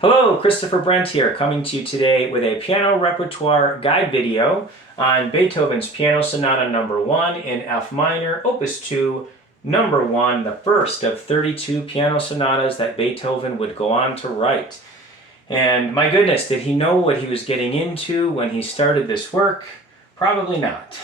Hello, Christopher Brent here, coming to you today with a piano repertoire guide video on Beethoven's Piano Sonata No. 1 in F minor, Opus 2, number 1, the first of 32 piano sonatas that Beethoven would go on to write. And my goodness, did he know what he was getting into when he started this work? Probably not.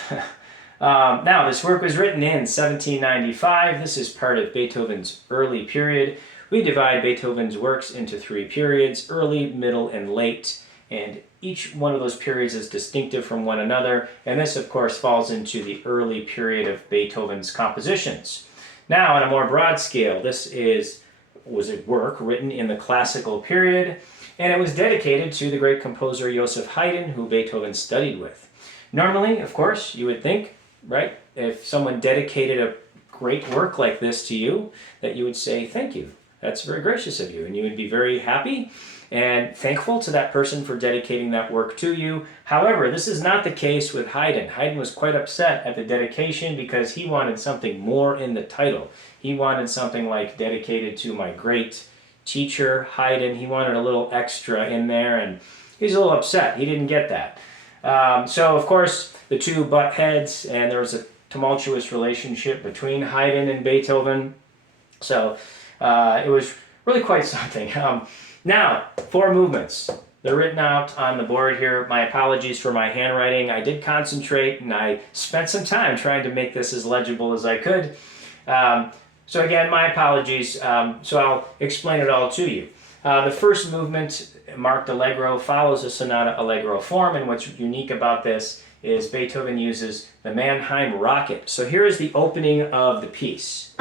Now, this work was written in 1795. This is part of Beethoven's early period. We divide Beethoven's works into three periods: early, middle, and late. And each one of those periods is distinctive from one another. And this, of course, falls into the early period of Beethoven's compositions. Now, on a more broad scale, this was a work written in the classical period, and it was dedicated to the great composer Joseph Haydn, who Beethoven studied with. Normally, of course, you would think, right, if someone dedicated a great work like this to you, that you would say, thank you. That's very gracious of you, and you would be very happy and thankful to that person for dedicating that work to you. However, this is not the case with Haydn. Haydn was quite upset at the dedication because he wanted something more in the title. He wanted something like dedicated to my great teacher, Haydn. He wanted a little extra in there, and he's a little upset. He didn't get that. So, of course, the two butt heads, and there was a tumultuous relationship between Haydn and Beethoven. So, it was really quite something. Now, 4 movements. They're written out on the board here. My apologies for my handwriting. I did concentrate, and I spent some time trying to make this as legible as I could. So again, my apologies. So I'll explain it all to you. The first movement, marked Allegro, follows a sonata Allegro form, and what's unique about this is Beethoven uses the Mannheim rocket. So here is the opening of the piece.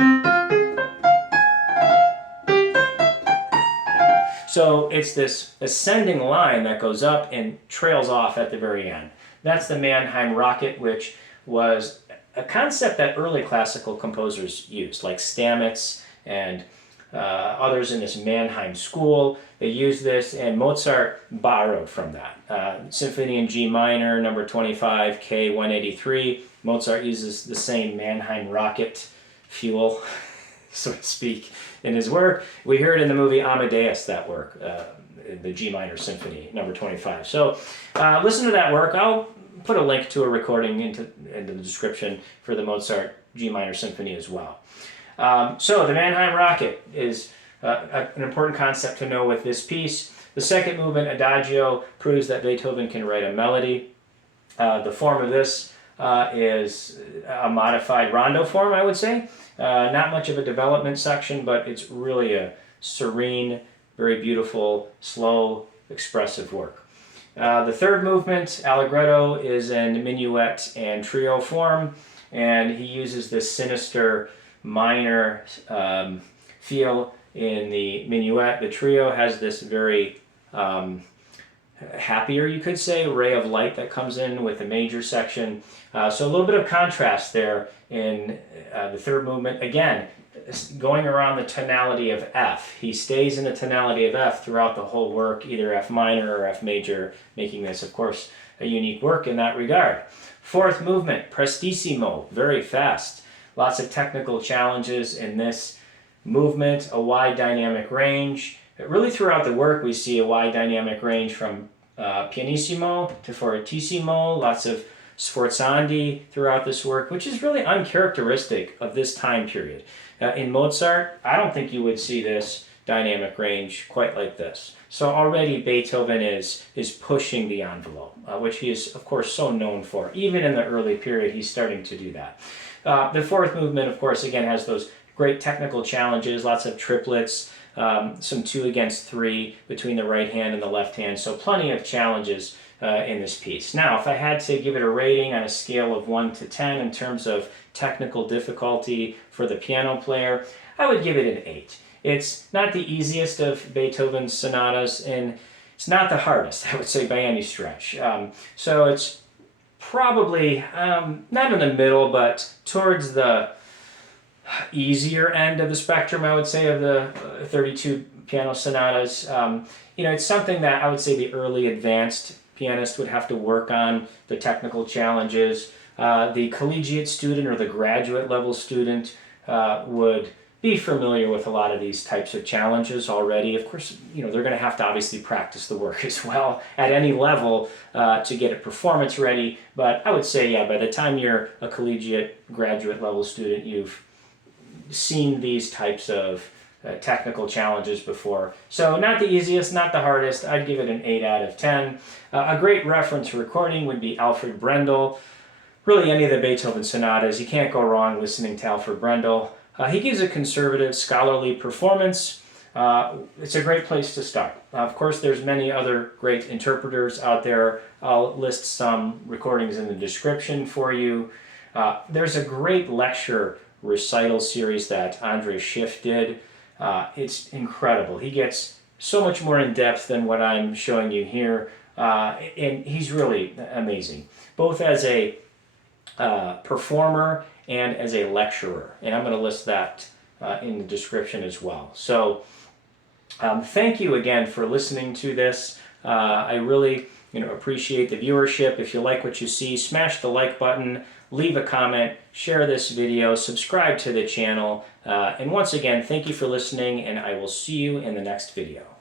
So it's this ascending line that goes up and trails off at the very end. That's the Mannheim rocket, which was a concept that early classical composers used, like Stamitz and others in this Mannheim school. They used this, and Mozart borrowed from that. Symphony in G minor, number 25, K183. Mozart uses the same Mannheim rocket fuel, so to speak, in his work. We hear it in the movie Amadeus, that work, the G minor symphony, number 25. So listen to that work. I'll put a link to a recording into the description for the Mozart G minor symphony as well. So the Mannheim rocket is an important concept to know with this piece. The second movement, Adagio, proves that Beethoven can write a melody. The form of this is a modified rondo form, I would say. Not much of a development section, but it's really a serene, very beautiful, slow, expressive work. The third movement, Allegretto, is in minuet and trio form, and he uses this sinister minor feel in the minuet. The trio has this very happier, you could say, ray of light that comes in with the major section. So a little bit of contrast there in the third movement. Again, going around the tonality of F. He stays in the tonality of F throughout the whole work, either F minor or F major, making this, of course, a unique work in that regard. Fourth movement, Prestissimo, very fast. Lots of technical challenges in this movement, a wide dynamic range. Really throughout the work we see a wide dynamic range from pianissimo to fortissimo, lots of sforzandi throughout this work, which is really uncharacteristic of this time period. In Mozart, I don't think you would see this dynamic range quite like this. So already Beethoven is pushing the envelope, which he is, of course, so known for. Even in the early period, he's starting to do that. The fourth movement, of course, again, has those great technical challenges, lots of triplets, some 2 against 3 between the right hand and the left hand, so plenty of challenges in this piece. Now, if I had to give it a rating on a scale of 1 to 10 in terms of technical difficulty for the piano player, I would give it an 8. It's not the easiest of Beethoven's sonatas, and it's not the hardest, I would say, by any stretch. So it's probably not in the middle, but towards the easier end of the spectrum, I would say, of the 32 piano sonatas. It's something that I would say the early advanced pianist would have to work on, the technical challenges. The collegiate student or the graduate level student would be familiar with a lot of these types of challenges already. Of course, they're going to have to obviously practice the work as well at any level to get it performance ready. But I would say, yeah, by the time you're a collegiate graduate level student, you've seen these types of technical challenges before. So not the easiest, not the hardest. I'd give it an 8 out of 10. A great reference recording would be Alfred Brendel. Really, any of the Beethoven sonatas, you can't go wrong listening to Alfred Brendel. He gives a conservative, scholarly performance. It's a great place to start. Of course, there's many other great interpreters out there. I'll list some recordings in the description for you. There's a great lecture recital series that Andre Schiff did. It's incredible. He gets so much more in depth than what I'm showing you here, and he's really amazing, both as a performer and as a lecturer. And I'm going to list that in the description as well. So thank you again for listening to this. I really appreciate the viewership. If you like what you see, smash the like button, leave a comment, share this video, subscribe to the channel. And once again, thank you for listening, and I will see you in the next video.